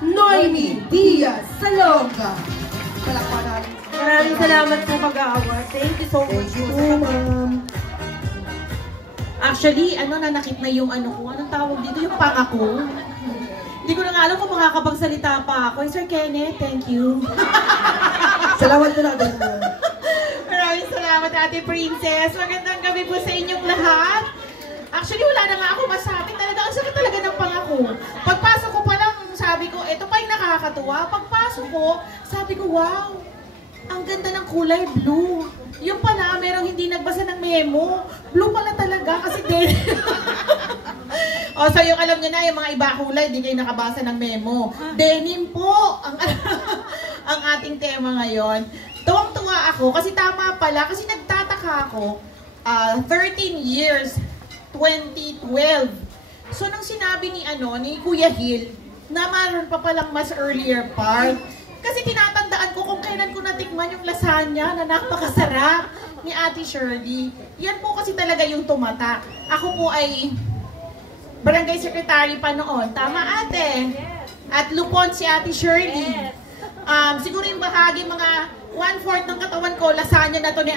Noemi Diaz Salonga. Maraming salamat po mag-aaward. Thank you so much. Ma'am. Actually, nanakit na yung ko. Anong tawag dito? Yung pangako. Hindi ko na nga alam kung makakapagsalita pa ako. Sir Kenneth, thank you. Salamat po natin. Maraming salamat, Ate Princess. Magandang gabi po sa inyong lahat. Actually, wala na nga ako masabi. Talaga, ang sakit talaga ng pangako. Pagpasok ko pa lang, sabi ko, ito pa yung nakakatuwa. Pagpasok ko, sabi ko, wow, ang ganda ng kulay blue. Yung pala, merong hindi nagbasa ng memo. Blue pala talaga kasi din. O, so yung alam nyo na, yung mga iba kulay, hindi kayo nakabasa ng memo. Denim po ang ating tema ngayon. Tuwang-tuwa ako kasi tama pala, kasi nagtataka ako, 13 years, 2012. So, nung sinabi ni Kuya Hill, na maroon pa palang mas earlier part, kasi tinatandaan ko kung kailan ko natikman yung lasagna na napakasarap ni Ate Shirley. Yan po kasi talaga yung tumatak. Ako po ay barangay secretary pa noon. Tama, ate? At lupon si Ate Shirley. Siguro yung bahagi, mga 1/4 ng katawan ko, lasagna na to ni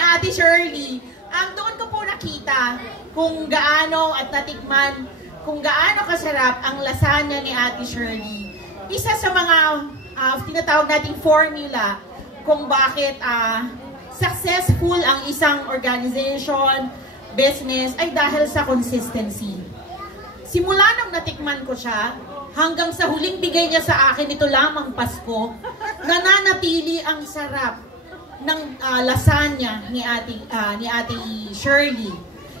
Ate Shirley. Doon ko po nakita kung gaano at natikman, kung gaano kasarap ang lasagna ni Ate Shirley. Isa sa mga tinatawag nating formula kung bakit successful ang isang organization, business, ay dahil sa consistency. Simula nang natikman ko siya, hanggang sa huling bigay niya sa akin, ito lamang Pasko, nananatili ang sarap ng lasagna ni Ate Shirley.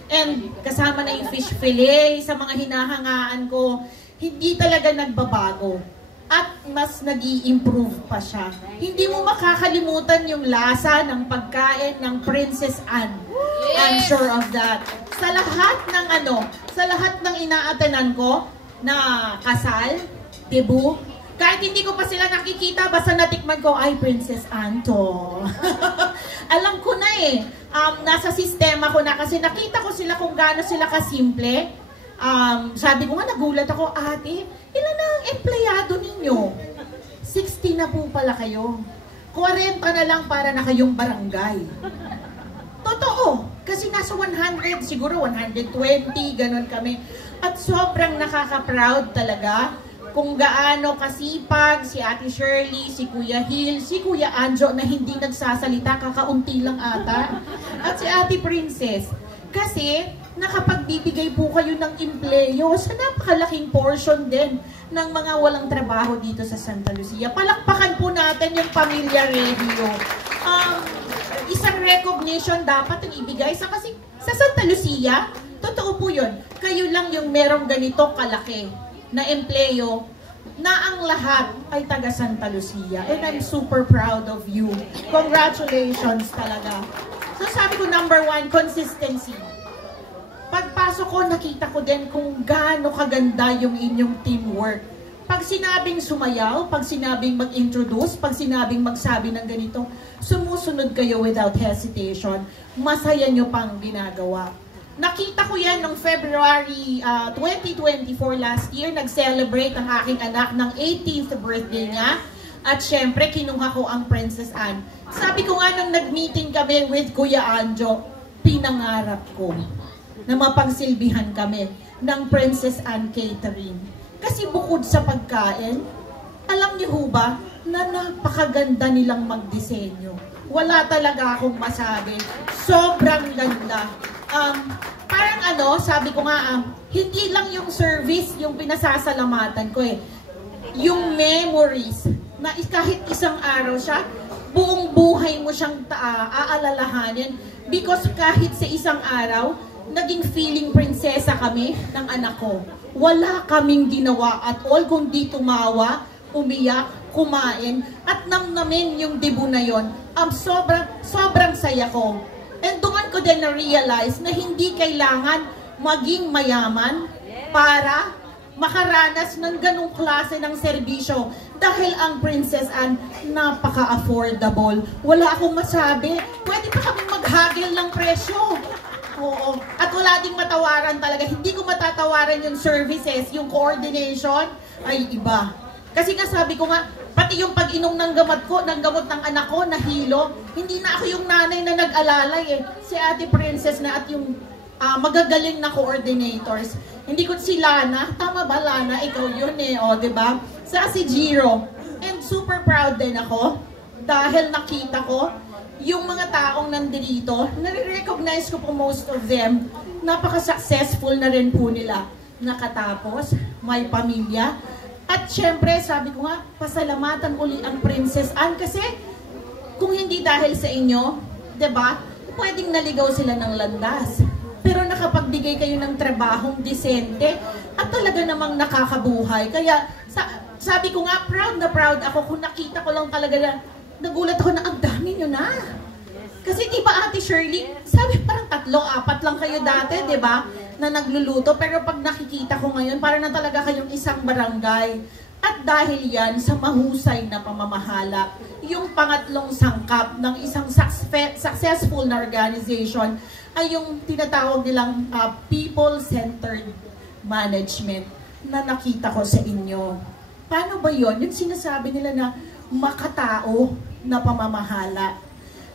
And kasama na yung fish fillet sa mga hinahangaan ko, hindi talaga nagbabago. At mas nag-i-improve pa siya. Hindi mo makakalimutan yung lasa ng pagkain ng Princess Anne. I'm sure of that. Sa lahat ng sa lahat ng inaatenan ko na kasal, debut, kahit hindi ko pa sila nakikita, basta natikman ko, ay, Princess Anne to. Alam ko na nasa sistema ko na kasi nakita ko sila kung gaano sila kasimple. Sabi ko nga, nagulat ako, ate, ilan na ang empleyado ninyo? 60 na po pala kayo. 40 na lang para na kayong barangay. Totoo, kasi nasa 100, siguro 120, ganun kami. At sobrang nakaka-proud talaga kung gaano kasipag si Ate Shirley, si Kuya Hill, si Kuya Anjo na hindi nagsasalita, kakaunti lang ata, at si Ate Princess. Kasi nakapagbibigay po kayo ng empleyo sa napakalaking portion din ng mga walang trabaho dito sa Santa Lucia. Palakpakan po natin yung Pamilya Radio. Isang recognition dapat yung ibigay kasi sa Santa Lucia, totoo po yun, kayo lang yung merong ganito kalaki na empleyo na ang lahat ay taga Santa Lucia. And I'm super proud of you. Congratulations talaga. So sabi ko, number 1, consistency. Pagpasok ko, nakita ko din kung gaano kaganda yung inyong teamwork. Pag sinabing sumayaw, pag sinabing mag-introduce, pag sinabing magsabi ng ganito, sumusunod kayo without hesitation. Masaya nyo pang ginagawa. Nakita ko yan noong February 2024 last year. Nag-celebrate ang aking anak ng 18th birthday niya. At syempre, kinuha ko ang Princess Anne. Sabi ko nga nung nag-meeting kami with Kuya Anjo, pinangarap ko na mapagsilbihan kami ng Princess Anne Catering. Kasi bukod sa pagkain, alam niyo ho ba na napakaganda nilang magdisenyo. Wala talaga akong masabi. Sobrang ganda. Parang sabi ko nga, hindi lang yung service yung pinasasalamatan ko Yung memories, na kahit isang araw siya, buong buhay mo siyang aalalahanin. Because kahit sa isang araw, naging feeling prinsesa kami ng anak ko. Wala kaming ginawa at all kundi tumawa, umiyak, kumain, at namnamin yung debut na yon. Sobrang saya ko. And doon ko din na-realize na hindi kailangan maging mayaman para makaranas ng ganong klase ng serbisyo. Dahil ang Princess Anne, napaka-affordable. Wala akong masabi. Pwede pa kami maghagil ng presyo. Oo. At wala ding matawaran talaga. Hindi ko matatawaran yung services, yung coordination, ay iba. Kasi nga sabi ko nga, pati yung pag-inom ng gamot ko, ng gamot ng anak ko, nahilo, hindi na ako yung nanay na nag-alalay eh. Si Ate Princess na at yung magagaling na coordinators. Hindi ko si Lana, tama ba Lana? Ikaw yun eh, o diba? Sa si Jiro. And super proud din ako dahil nakita ko yung mga taong nandito, nare-recognize ko po most of them, napaka-successful na rin po nila. Nakatapos, may pamilya. At syempre, sabi ko nga, pasalamatan uli ang Princess Anne kasi kung hindi dahil sa inyo, 'di ba? Pwedeng naligaw sila ng landas. Pero nakapagbigay kayo ng trabahong disente at talaga namang nakakabuhay. Kaya sabi ko nga, proud na proud ako kung nakita ko lang talaga na nagulat ako na ang dami nyo na. Kasi di ba Ate Shirley, sabi parang 3-4 lang kayo dati, di ba? Na nagluluto, pero pag nakikita ko ngayon, parang na talaga kayong isang barangay. At dahil yan sa mahusay na pamamahala, yung pangatlong sangkap ng isang successful na organization ay yung tinatawag nilang people-centered management na nakita ko sa inyo. Paano ba yon? Yung sinasabi nila na makatao na pamamahala.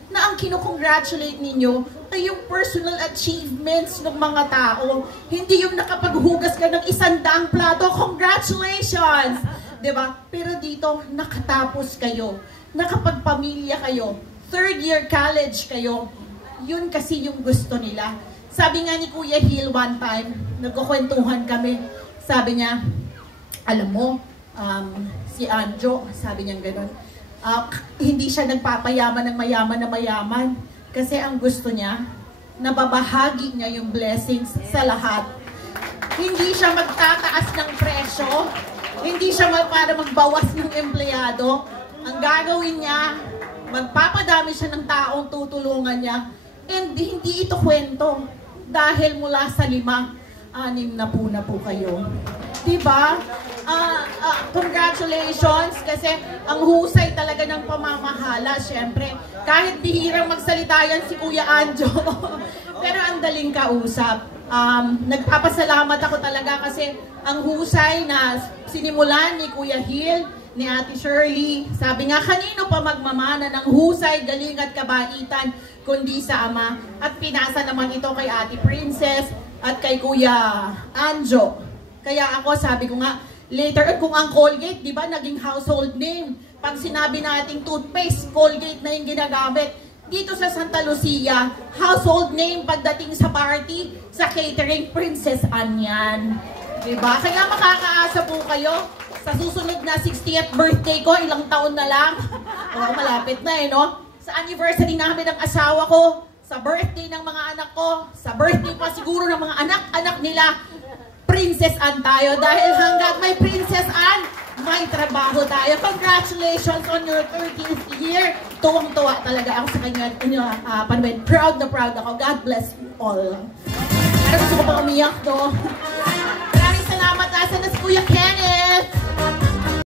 Na ang kinukongratulate ninyo ay yung personal achievements ng mga tao. Hindi yung nakapaghugas ka ng 100 plato. Congratulations! Diba? Pero dito, nakatapos kayo. Nakapagpamilya kayo. 3rd year college kayo. Yun kasi yung gusto nila. Sabi nga ni Kuya Hill one time, nagkukwentuhan kami. Sabi niya, alam mo, si Anjo, sabi niya gano'n, hindi siya nagpapayaman ng mayaman na mayaman. Kasi ang gusto niya, nababahagi niya yung blessings sa lahat. Hindi siya magtataas ng presyo. Hindi siya para magbawas ng empleyado. Ang gagawin niya, magpapadami siya ng taong tutulungan niya. And hindi ito kwento. Dahil mula sa 5, 6 na po kayo. Diba? Congratulations kasi ang husay talaga ng pamamahala. Siyempre, kahit bihirang magsalita yan si Kuya Anjo, pero ang daling kausap. Nagpapasalamat ako talaga kasi ang husay na sinimulan ni Kuya Hill, ni Ate Shirley, sabi nga, kanino pa magmamana ng husay, galing at kabaitan, kundi sa Ama. At pinasa naman ito kay Ate Princess at kay Kuya Anjo. Kaya ako, sabi ko nga, later, kung ang Colgate, di ba, naging household name. Pag sinabi nating toothpaste, Colgate na yung ginagamit. Dito sa Santa Lucia, household name pagdating sa party, sa catering, Princess Anne yan. Diba? Kaya makakaasa po kayo sa susunod na 60th birthday ko, ilang taon na lang. O, malapit na no? Sa anniversary namin ng asawa ko, sa birthday ng mga anak ko, sa birthday pa siguro ng mga anak-anak nila, Princess Anne tayo. Dahil hanggang may Princess Anne, may trabaho tayo. Congratulations on your 30th year. Tuwang-tuwa talaga ako sa kanya. Panwin, proud na proud ako. God bless you all. Pero gusto ko pa umiyak, no? Maraming salamat. Asa na si Kuya Kenneth.